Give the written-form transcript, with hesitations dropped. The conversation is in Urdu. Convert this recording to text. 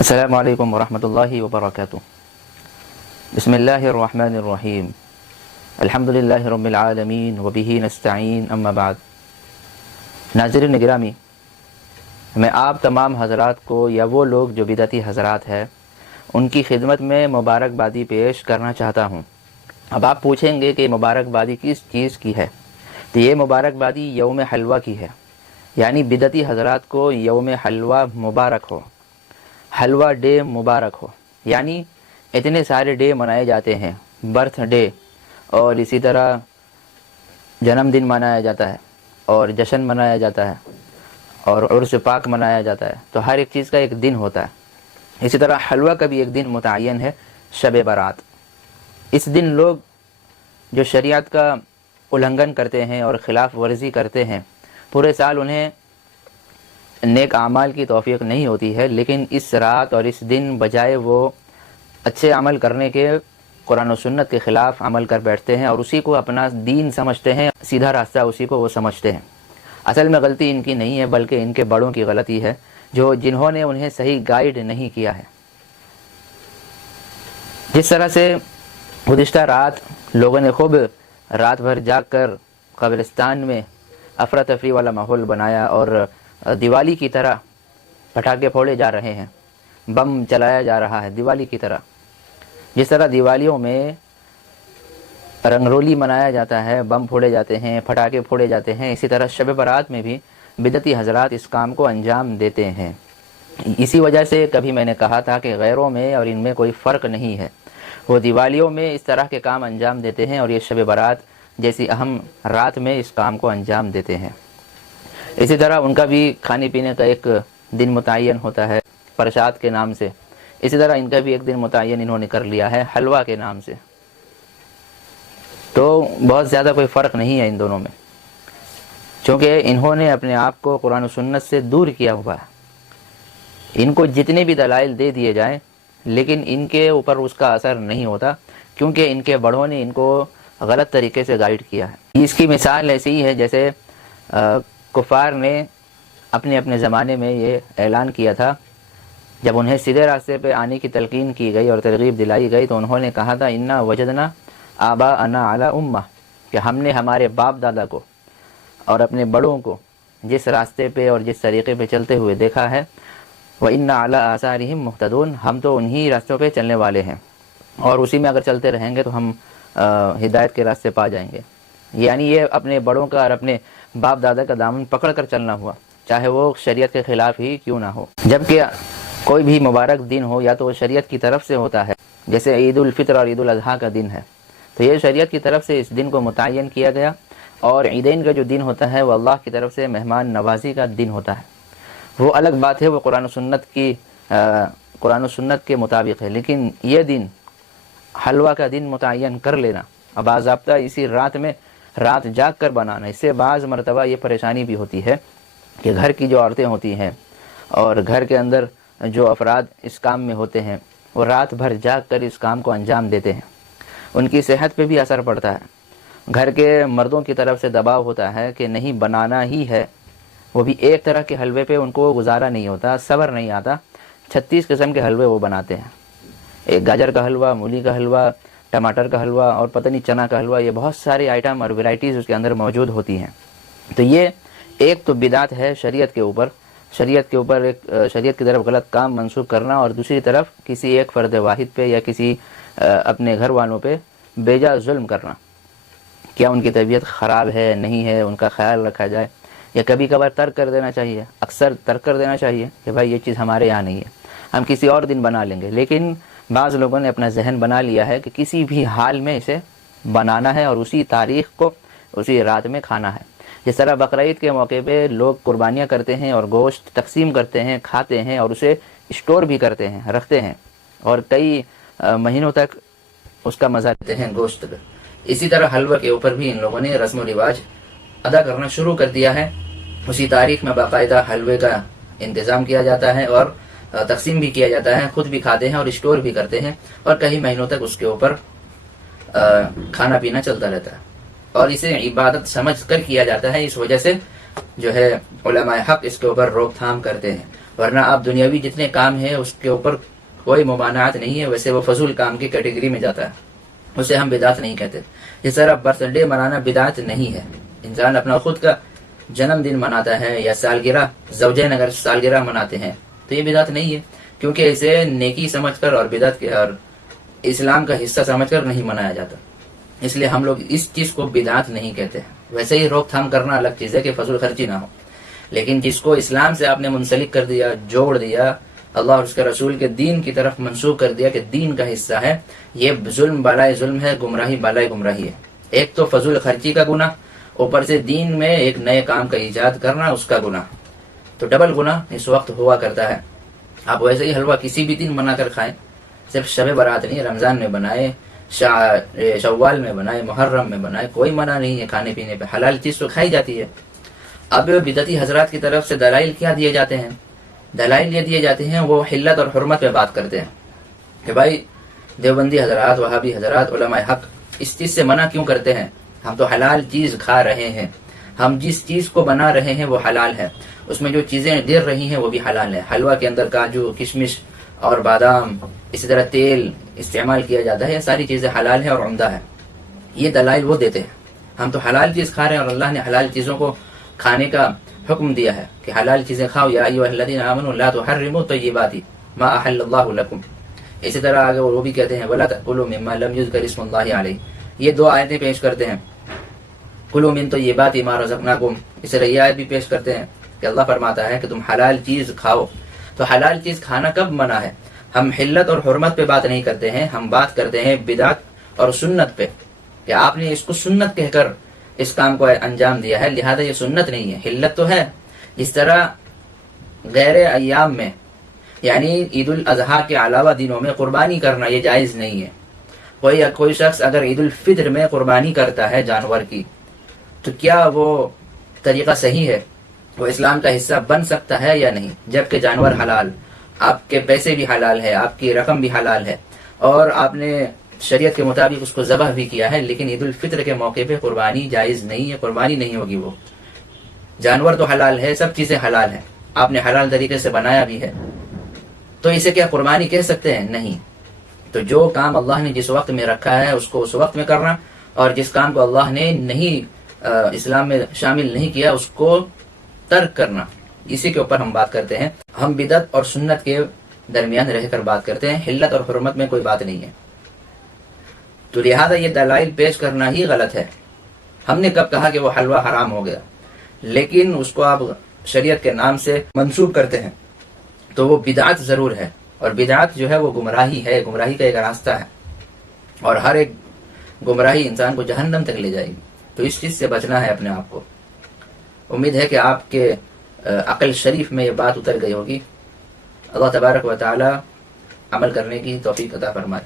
السلام علیکم ورحمۃ اللہ وبرکاتہ۔ بسم اللہ الرحمن الرحیم، الحمد للہ رب العالمین وبہ نستعین، اما بعد۔ ناظرین گرامی، میں آپ تمام حضرات کو یا وہ لوگ جو بدعتی حضرات ہیں ان کی خدمت میں مبارکبادی پیش کرنا چاہتا ہوں۔ اب آپ پوچھیں گے کہ مبارکبادی کس چیز کی ہے؟ تو یہ مبارکبادی یوم حلوہ کی ہے، یعنی بدعتی حضرات کو یوم حلوہ مبارک ہو، حلوہ ڈے مبارک ہو۔ یعنی اتنے سارے ڈے منائے جاتے ہیں، برتھ ڈے، اور اسی طرح جنم دن منایا جاتا ہے، اور جشن منایا جاتا ہے، اور عرس پاک منایا جاتا ہے۔ تو ہر ایک چیز کا ایک دن ہوتا ہے۔ اسی طرح حلوہ کا بھی ایک دن متعین ہے، شب برات۔ اس دن لوگ جو شریعت کا النگھن کرتے ہیں اور خلاف ورزی کرتے ہیں، پورے سال انہیں نیک اعمال کی توفیق نہیں ہوتی ہے، لیکن اس رات اور اس دن بجائے وہ اچھے عمل کرنے کے قرآن و سنت کے خلاف عمل کر بیٹھتے ہیں اور اسی کو اپنا دین سمجھتے ہیں، سیدھا راستہ اسی کو وہ سمجھتے ہیں۔ اصل میں غلطی ان کی نہیں ہے، بلکہ ان کے بڑوں کی غلطی ہے جنہوں نے انہیں صحیح گائیڈ نہیں کیا ہے۔ جس طرح سے گزشتہ رات لوگوں نے خوب رات بھر جاگ کر قبرستان میں افراتفری والا ماحول بنایا اور دیوالی کی طرح پٹاخے پھوڑے جا رہے ہیں، بم چلایا جا رہا ہے دیوالی کی طرح۔ جس طرح دیوالیوں میں رنگرولی منایا جاتا ہے، بم پھوڑے جاتے ہیں، پٹاخے پھوڑے جاتے ہیں، اسی طرح شب برات میں بھی بدعتی حضرات اس کام کو انجام دیتے ہیں۔ اسی وجہ سے کبھی میں نے کہا تھا کہ غیروں میں اور ان میں کوئی فرق نہیں ہے۔ وہ دیوالیوں میں اس طرح کے کام انجام دیتے ہیں اور یہ شب برات جیسی اہم رات میں اس کام کو انجام دیتے ہیں۔ اسی طرح ان کا بھی کھانے پینے کا ایک دن متعین ہوتا ہے پرشاد کے نام سے، اسی طرح ان کا بھی ایک دن متعین انہوں نے کر لیا ہے حلوہ کے نام سے۔ تو بہت زیادہ کوئی فرق نہیں ہے ان دونوں میں، چونکہ انہوں نے اپنے آپ کو قرآن و سنت سے دور کیا ہوا ہے۔ ان کو جتنے بھی دلائل دے دیے جائیں لیکن ان کے اوپر اس کا اثر نہیں ہوتا، کیونکہ ان کے بڑوں نے ان کو غلط طریقے سے گائیڈ کیا ہے۔ اس کی مثال ایسی ہی ہے جیسے کفار نے اپنے زمانے میں یہ اعلان کیا تھا، جب انہیں سیدھے راستے پہ آنے کی تلقین کی گئی اور ترغیب دلائی گئی تو انہوں نے کہا تھا انا وجدنا آباءنا علی امہ، کہ ہم نے ہمارے باپ دادا کو اور اپنے بڑوں کو جس راستے پہ اور جس طریقے پہ چلتے ہوئے دیکھا ہے، وَإِنَّ عَلَىٰ آثَارِهِمْ مُهْتَدُونَ، ہم تو انہی راستوں پہ چلنے والے ہیں اور اسی میں اگر چلتے رہیں گے تو ہم ہدایت کے راستے پا جائیں گے۔ یعنی یہ اپنے بڑوں کا اور اپنے باپ دادا کا دامن پکڑ کر چلنا ہوا، چاہے وہ شریعت کے خلاف ہی کیوں نہ ہو۔ جبکہ کوئی بھی مبارک دن ہو یا تو وہ شریعت کی طرف سے ہوتا ہے، جیسے عید الفطر اور عید الاضحیٰ کا دن ہے، تو یہ شریعت کی طرف سے اس دن کو متعین کیا گیا، اور عیدین کا جو دن ہوتا ہے وہ اللہ کی طرف سے مہمان نوازی کا دن ہوتا ہے۔ وہ الگ بات ہے، وہ قرآن و سنت کے مطابق ہے، لیکن یہ دن حلوہ کا دن متعین کر لینا، اب باضابطہ اسی رات میں رات جاگ کر بنانا، اس سے بعض مرتبہ یہ پریشانی بھی ہوتی ہے کہ گھر کی جو عورتیں ہوتی ہیں اور گھر کے اندر جو افراد اس کام میں ہوتے ہیں وہ رات بھر جاگ کر اس کام کو انجام دیتے ہیں، ان کی صحت پہ بھی اثر پڑتا ہے۔ گھر کے مردوں کی طرف سے دباؤ ہوتا ہے کہ نہیں بنانا ہی ہے، وہ بھی ایک طرح کے حلوے پہ ان کو گزارا نہیں ہوتا، صبر نہیں آتا، 36 قسم کے حلوے وہ بناتے ہیں، ایک گاجر کا حلوہ، مولی کا حلوہ، ٹماٹر کا حلوہ اور پتہ نہیں چنا کا حلوہ، یہ بہت سارے آئٹم اور ورائٹیز اس کے اندر موجود ہوتی ہیں۔ تو یہ ایک تو بدعت ہے شریعت کے اوپر ایک شریعت کی طرف غلط کام منسوخ کرنا، اور دوسری طرف کسی ایک فرد واحد پہ یا کسی اپنے گھر والوں پہ بیجا ظلم کرنا۔ کیا ان کی طبیعت خراب ہے، نہیں ہے، ان کا خیال رکھا جائے، یا کبھی کبھار ترک کر دینا چاہیے، اکثر ترک کر دینا چاہیے کہ بھائی یہ چیز ہمارے یہاں نہیں ہے، ہم کسی اور دن بنا لیں گے۔ لیکن بعض لوگوں نے اپنا ذہن بنا لیا ہے کہ کسی بھی حال میں اسے بنانا ہے اور اسی تاریخ کو اسی رات میں کھانا ہے۔ جس طرح بقرعید کے موقع پہ لوگ قربانیاں کرتے ہیں اور گوشت تقسیم کرتے ہیں، کھاتے ہیں اور اسے اسٹور بھی کرتے ہیں، رکھتے ہیں اور کئی مہینوں تک اس کا مزہ لیتے ہیں گوشت کا۔ اسی طرح حلوہ کے اوپر بھی ان لوگوں نے رسم و رواج ادا کرنا شروع کر دیا ہے۔ اسی تاریخ میں باقاعدہ حلوے کا انتظام کیا جاتا ہے اور تقسیم بھی کیا جاتا ہے، خود بھی کھاتے ہیں اور اسٹور بھی کرتے ہیں، اور کئی مہینوں تک اس کے اوپر کھانا پینا چلتا رہتا ہے، اور اسے عبادت سمجھ کر کیا جاتا ہے۔ اس وجہ سے جو ہے علماء حق اس کے اوپر روک تھام کرتے ہیں، ورنہ آپ دنیاوی جتنے کام ہیں اس کے اوپر کوئی ممانعت نہیں ہے، ویسے وہ فضول کام کی کیٹیگری میں جاتا ہے، اسے ہم بدعت نہیں کہتے۔ جس طرح برتھ ڈے منانا بدعت نہیں ہے، انسان اپنا خود کا جنم دن مناتا ہے یا سالگرہ، زوجین اگر سالگرہ مناتے ہیں تو یہ بدعت نہیں ہے، کیونکہ اسے نیکی سمجھ کر اور بدعت کے اور اسلام کا حصہ سمجھ کر نہیں منایا جاتا، اس لیے ہم لوگ اس چیز کو بدعت نہیں کہتے ہیں۔ ویسے ہی روک تھام کرنا الگ چیز ہے کہ فضول خرچی نہ ہو، لیکن جس کو اسلام سے آپ نے منسلک کر دیا، جوڑ دیا، اللہ اور اس کے رسول کے دین کی طرف منسوخ کر دیا کہ دین کا حصہ ہے، یہ ظلم بالائے ظلم ہے، گمراہی بالائے گمراہی ہے۔ ایک تو فضول خرچی کا گناہ، اوپر سے دین میں ایک نئے کام کا ایجاد کرنا، اس کا گناہ، تو ڈبل گناہ اس وقت ہوا کرتا ہے۔ آپ ویسے ہی حلوہ کسی بھی دن بنا کر کھائیں، صرف شب برات نہیں، رمضان میں بنائے، شوال میں بنائے، محرم میں بنائے، کوئی منع نہیں ہے کھانے پینے پہ، حلال چیز تو کھائی جاتی ہے۔ اب بدعتی حضرات کی طرف سے دلائل کیا دیے جاتے ہیں؟ دلائل یہ دیے جاتے ہیں، وہ حلت اور حرمت پہ بات کرتے ہیں کہ بھائی دیوبندی حضرات، وہابی حضرات، علماء حق اس چیز سے منع کیوں کرتے ہیں؟ ہم تو حلال چیز کھا رہے ہیں، ہم جس چیز کو بنا رہے ہیں وہ حلال ہے، اس میں جو چیزیں گر رہی ہیں وہ بھی حلال ہے۔ حلوہ کے اندر کاجو، کشمش اور بادام، اسی طرح تیل استعمال کیا جاتا ہے، یہ ساری چیزیں حلال ہے اور عمدہ ہے۔ یہ دلائل وہ دیتے ہیں، ہم تو حلال چیز کھا رہے ہیں اور اللہ نے حلال چیزوں کو کھانے کا حکم دیا ہے کہ حلال چیزیں کھاؤ، یا ایھا الذین آمنوا لا تحرموا طیبات ما احل اللہ لکم۔ اسی طرح آگے وہ بھی کہتے ہیں ولا تأکلوا مما لم یذکر اسم اللہ علیہ۔ یہ دو آیتیں پیش کرتے ہیں، کلوا من طیبات ما رزقناکم، اس طرح یہ آیت بھی پیش کرتے ہیں کہ اللہ فرماتا ہے کہ تم حلال چیز کھاؤ۔ تو حلال چیز کھانا کب منع ہے؟ ہم حلت اور حرمت پہ بات نہیں کرتے ہیں، ہم بات کرتے ہیں بدعت اور سنت پہ، کہ آپ نے اس کو سنت کہہ کر اس کام کو انجام دیا ہے، لہذا یہ سنت نہیں ہے، حلت تو ہے۔ اس طرح غیر ایام میں، یعنی عید الاضحیٰ کے علاوہ دنوں میں قربانی کرنا یہ جائز نہیں ہے۔ کوئی شخص اگر عید الفطر میں قربانی کرتا ہے جانور کی، تو کیا وہ طریقہ صحیح ہے؟ وہ اسلام کا حصہ بن سکتا ہے یا نہیں؟ جبکہ جانور حلال، آپ کے پیسے بھی حلال ہے، آپ کی رقم بھی حلال ہے، اور آپ نے شریعت کے مطابق اس کو ذبح بھی کیا ہے، لیکن عید الفطر کے موقع پہ قربانی جائز نہیں ہے، قربانی نہیں ہوگی۔ وہ جانور تو حلال ہے، سب چیزیں حلال ہیں، آپ نے حلال طریقے سے بنایا بھی ہے، تو اسے کیا قربانی کہہ سکتے ہیں؟ نہیں۔ تو جو کام اللہ نے جس وقت میں رکھا ہے اس کو اس وقت میں کرنا، اور جس کام کو اللہ نے نہیں اسلام میں شامل نہیں کیا اس کو ترک کرنا، اسی کے اوپر ہم بات کرتے ہیں۔ ہم بدعت اور سنت کے درمیان رہ کر بات کرتے ہیں، حلت اور حرمت میں کوئی بات نہیں ہے۔ تو لہذا یہ دلائل پیش کرنا ہی غلط ہے۔ ہم نے کب کہا کہ وہ حلوہ حرام ہو گیا؟ لیکن اس کو آپ شریعت کے نام سے منسوب کرتے ہیں تو وہ بدعت ضرور ہے، اور بدعت جو ہے وہ گمراہی ہے، گمراہی کا ایک راستہ ہے، اور ہر ایک گمراہی انسان کو جہنم تک لے جائے گی۔ تو اس چیز سے بچنا ہے اپنے آپ کو۔ امید ہے کہ آپ کے عقل شریف میں یہ بات اتر گئی ہوگی۔ اللہ تبارک و تعالی عمل کرنے کی توفیق عطا فرمائے۔